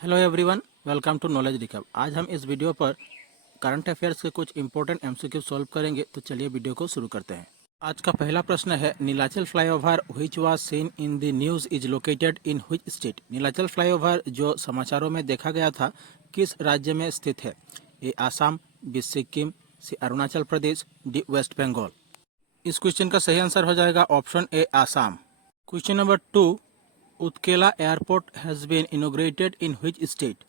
Hello everyone, welcome to Knowledge Recap. आज हम इस वीडियो पर करंट अफेयर्स के कुछ इंपॉर्टेंट एमसीक्यू सॉल्व करेंगे। तो चलिए वीडियो को शुरू करते हैं। आज का पहला प्रश्न है, Nilachal flyover which was seen in the news is located in which state. Nilachal flyover जो समाचारों में देखा गया था किस राज्य में स्थित है? A Assam, B Sikkim, C Arunachal Pradesh, D waste Bengal. इस क्वेश्चन का सही आंसर हो जाएगा option A Assam. Question number 2, Utkela airport has been inaugurated in which state.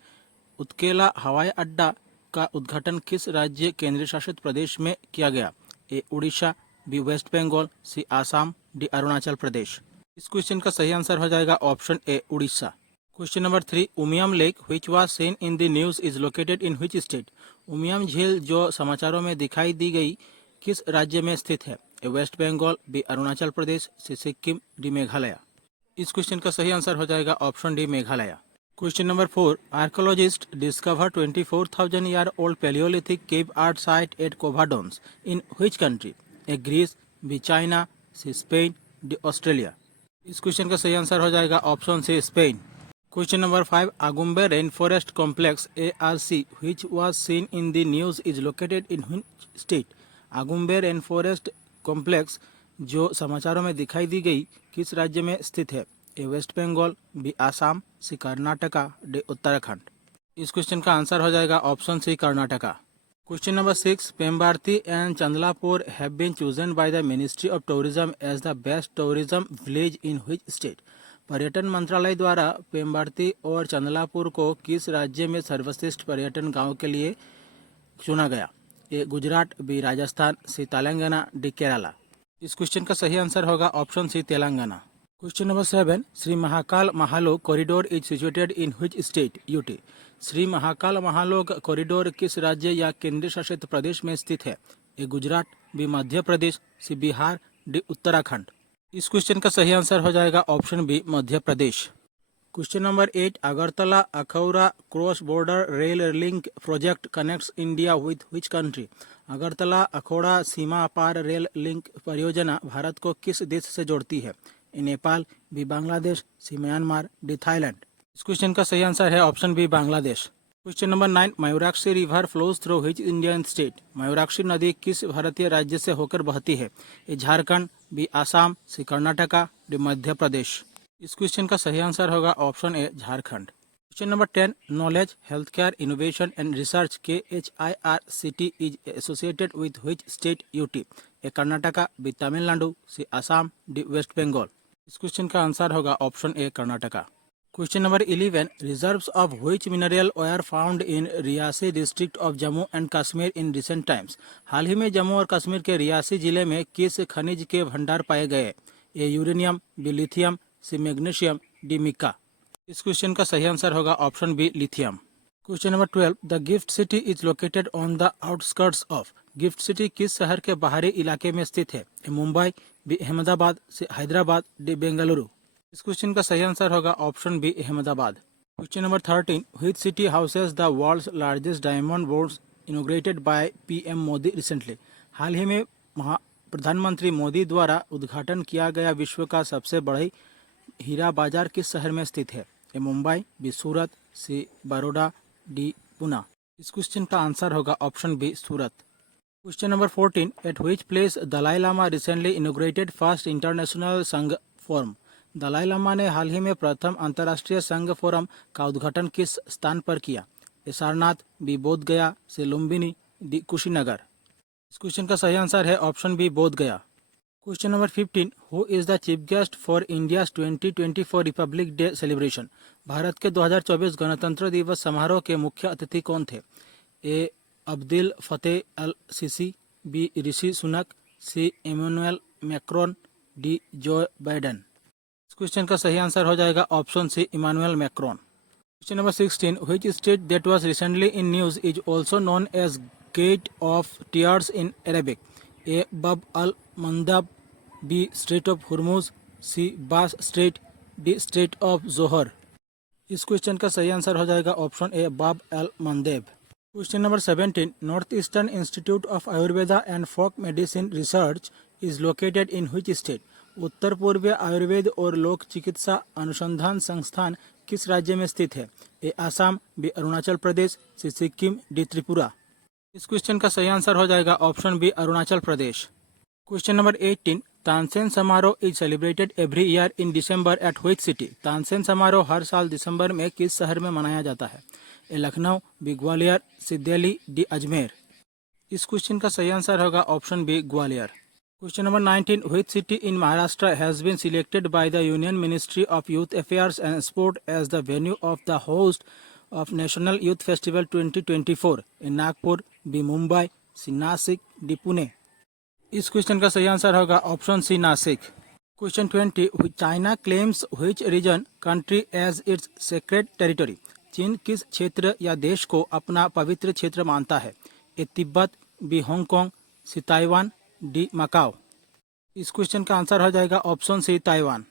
Utkela हवाई अड्डा का उद्घाटन किस राज्य केंद्र शासित प्रदेश में किया गया? ए उड़ीसा, बी वेस्ट बंगाल, सी आसाम, डी अरुणाचल प्रदेश। इस क्वेश्चन का सही आंसर हो जाएगा option A Orissa. Question number 3, Umiam lake which was seen in the news is located in which state. Umiam झील जो समाचारों में दिखाई दी गई किस राज्य में स्थित है? A West Bengal, B Arunachal Pradesh, C Sikkim, D Meghalaya. इस क्वेश्चन का सही आंसर हो जाएगा option D Meghalaya. Question number 4, archaeologist discover 24,000 year old palaeolithic cave art site at Covadonga in which country? A Greece, B China, C Spain, D Australia. इस question का सही answer हो जाएगा option C Spain. Question number 5, Agumbe rain forest complex ARC which was seen in the news is located in which state. Agumbe rain forest complex जो समाचारों में दिखाई दी गई किस राज्य में स्थित है? A West Bengal, B Assam, C Karnataka, D Uttarakhand. इस क्वेश्चन का आंसर हो जाएगा option C Karnataka. Question number 6, Pembarthi and Chandlapur have been chosen by the ministry of tourism as the best tourism village in which state. पर्यटन मंत्रालय द्वारा पेम्बार्ती और चंदलापुर को किस राज्य में सर्वश्रेष्ठ पर्यटन गांव के लिए चुना गया? A Gujarat, B Rajasthan, C Telangana, D Kerala. इस क्वेश्चन का सही आंसर होगा option C Telangana. Question number 7, Shri Mahakal Mahalok corridor is situated in which state UT। Shri Mahakal Mahalok corridor किस राज्य या केंद्र शासित प्रदेश में स्थित है? A Gujarat, B Madhya Pradesh, C Bihar, D Uttarakhand. इस क्वेश्चन का सही आंसर हो जाएगा option B Madhya Pradesh. Question number 8, Agartala Akhaura cross border rail link project connects India with which country. Agartala Akhaura सीमा पार रेल लिंक परियोजना भारत को किस देश से जोड़ती है? A Nepal, B Bangladesh, C Myanmar, D Thailand. इस क्वेश्चन का सही आंसर है option B Bangladesh. Question number 9, Mayurakshi river flows through which Indian state. Mayurakshi नदी किस भारतीय राज्य से होकर बहती है? A Jharkhand, B Assam, C Karnataka, D Madhya Pradesh. इस क्वेश्चन का सही आंसर होगा option A Jharkhand. Question number 10, knowledge health care innovation and research KHIRCT is associated with which state UT। A Karnataka, B Tamil Nadu, C Assam, D waste Bengal. इस क्वेश्चन का आंसर होगा option A Karnataka. Question number 11, reserves of which mineral were found in Reasi district of Jammu and Kashmir in recent times. हाल ही में जम्मू और कश्मीर के रियासी जिले में किस खनिज के भंडार पाए गए? A uranium, B lithium, C magnesium, D mica. इस क्वेश्चन का सही आंसर होगा option B lithium. Question number 12, the GIFT city is located on the outskirts of. GIFT city किस शहर के बाहरी इलाके में स्थित है? A Mumbai, B Ahmedabad, C Hyderabad, D Bengaluru. इस क्वेश्चन का सही आंसर होगा option B Ahmedabad. Question number 13, which city houses the world's largest diamond boards inaugurated by PM Modi recently. हाल ही में प्रधानमंत्री मोदी द्वारा उद्घाटन किया गया विश्व का सबसे बड़ी हीरा बाजार किस शहर में स्थित है? A Mumbai, B Surat, C Baroda, D Pune. इस क्वेश्चन का आंसर होगा option B Surat. Question number 14, at which place Dalai Lama recently inaugurated first international Sangha forum. Dalai Lama ने हाल ही में प्रथम अंतर्राष्ट्रीय संघ फोरम का उद्घाटन किस स्थान पर किया? ए सारनाथ, बी बोध गया, सी लुम्बिनी, डी कुशीनगर। इस क्वेश्चन का सही आंसर है ऑप्शन बी बोध गया। Question number 15, who is the chief guest for India 2024 Republic day celebration. Bharat के 2024 गणतंत्र दिवस समारोह के मुख्य अतिथि कौन थे? A Abdul Fattah al Sisi, B Rishi Sunak, C Emmanuel Macron, D Joe Biden. इस क्वेश्चन का सही आंसर हो जाएगा option C Emmanuel Macron. Question number 16, which state that was recently in news is also known as gate of tears in Arabic. A Bab al Mandab, B strait of Hormuz, C Bass strait, D strait of Johor. इस question का सही answer हो जाएगा option A Bab al Mandeb. Question number 17, north eastern institute of Ayurveda and folk medicine research is located in which state. उत्तर पूर्वीय आयुर्वेद और लोक चिकित्सा अनुसंधान संस्थान किस राज्य में स्थित है? A Assam, B Arunachal Pradesh, C Sikkim, D Tripura. इस क्वेश्चन का सही आंसर हो जाएगा ऑप्शन बी अरुणाचल प्रदेश। क्वेश्चन नंबर 18, तानसेन समारोह is celebrated every year in December at which city? Tansen समारोह हर साल दिसंबर में किस शहर में मनाया जाता है? A Lucknow, B Gwalior, C Delhi, D Ajmer. इस क्वेश्चन का सही आंसर होगा option B Gwalior. Question number 19, which city in Maharashtra has been selected by the union ministry of youth affairs and sport as the venue of the host of national youth festival 2024? A Nagpur, B Mumbai, C Nashik, D Pune. इस question का सही answer होगा option C Nashik. Question 20, China claims which region country as its sacred territory? चीन किस क्षेत्र या देश को अपना पवित्र क्षेत्र मानता है? A Tibet, B Hong Kong, C Taiwan, D Macau. इस क्वेश्चन का आंसर हो जाएगा option C Taiwan.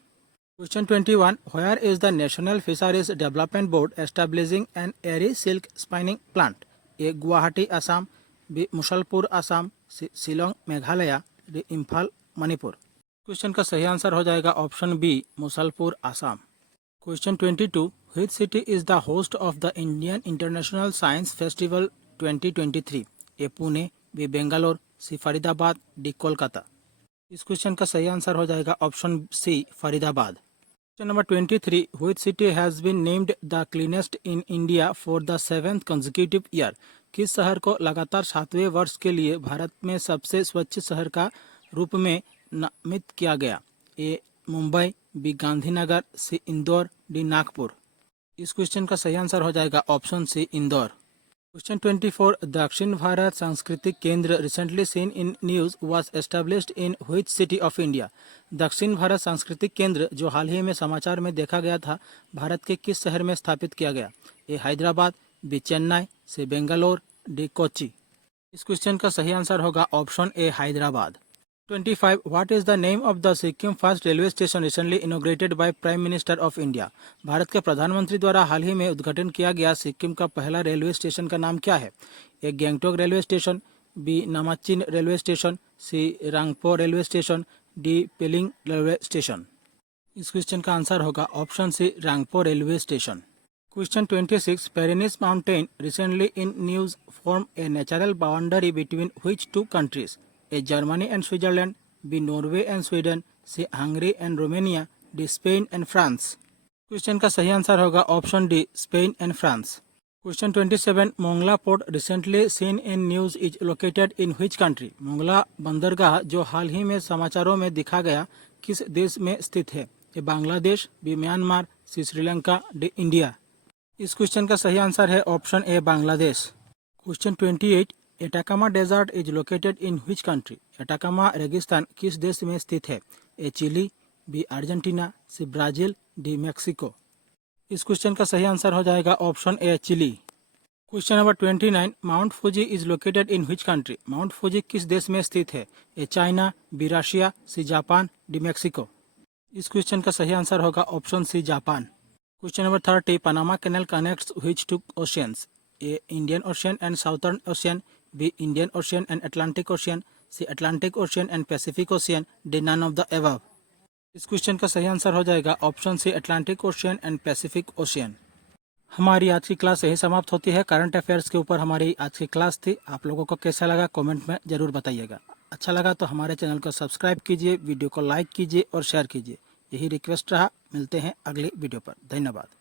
Question 21, where is the national fisheries development board establishing an eri silk spinning plant? A Guwahati Assam, B Musalpur Assam, C Shillong Meghalaya, D Imphal Manipur. Question का सही answer हो जाएगा option B Musalpur Assam. Question 22, which city is the host of the Indian international science festival 2023? A Pune, B Bangalore, C Faridabad, D Kolkata. इस question का सही answer हो जाएगा option C Faridabad. Question number 23, which city has been named the cleanest in India for the 7th consecutive year? किस शहर को लगातार 7वें वर्ष के लिए भारत में सबसे स्वच्छ शहर का रूप में नामित किया गया? ए मुंबई, बी गांधीनगर, सी इंदौर, डी नागपुर। इस क्वेश्चन का सही आंसर हो जाएगा ऑप्शन सी इंदौर। क्वेश्चन 24, दक्षिण भारत सांस्कृतिक केंद्र recently seen in news was established in which city of India? दक्षिण भारत सांस्कृतिक केंद्र जो हाल ही में समाचार में देखा गया था, भारत के किस शहर में स्थापित किया गया? ए हैदराबाद, बी चेन्नई, सी बेंगलोर, डी कोच्चि। इस क्वेश्चन का सही आंसर होगा option A Hyderabad. 25, what is the name of the Sikkim first railway station recently inaugurated by prime minister of India? Bharat के प्रधानमंत्री द्वारा हाल ही में उद्घाटन किया गया सिक्किम का पहला रेलवे स्टेशन का नाम क्या है? A Gangtok railway station, B नामाचिन railway station, C Rangpo railway station, D Pelling railway station. इस क्वेश्चन का आंसर होगा option C Rangpo railway station. Question 26, Pyrenees mountain recently in news form a natural boundary between which two countries? A Germany and Switzerland, B Norway and Sweden, C Hungary and Romania, D Spain and France. Question का सही answer होगा option D Spain and France. Question 27, Mongla port recently seen in news is located in which country? Mongla बंदरगाह जो हाल ही में समाचारों में दिखा गया किस देश में स्थित है? A Bangladesh, B Myanmar, C Sri Lanka, D India. इस क्वेश्चन का सही आंसर है option A Bangladesh. Question 28, Atacama desert is located in which country? Atacama रेगिस्तान किस देश में स्थित है? A Chile, B Argentina, C Brazil, D Mexico. इस क्वेश्चन का सही आंसर हो जाएगा option A Chile. Question number 29, Mount Fuji is located in which country? Mount Fuji किस देश में स्थित है? A China, B Russia, C Japan, D Mexico. इस क्वेश्चन का सही आंसर होगा option C Japan. Question number 30, Panama canal connects which two oceans? A Indian ocean and southern ocean, B Indian ocean and Atlantic ocean, C Atlantic ocean and Pacific ocean, D none of the above. इस question का सही answer हो जाएगा option C Atlantic ocean and Pacific ocean. हमारी आज की class यही समाप्त होती है। करंट अफेयर्स के ऊपर हमारी आज की क्लास थी। आप लोगों को कैसा लगा कमेंट में जरूर बताइएगा। अच्छा लगा तो हमारे चैनल को सब्सक्राइब कीजिए, वीडियो को लाइक कीजिए और शेयर कीजिए। यही रिक्वेस्ट रहा। मिलते हैं अगली वीडियो पर। धन्यवाद।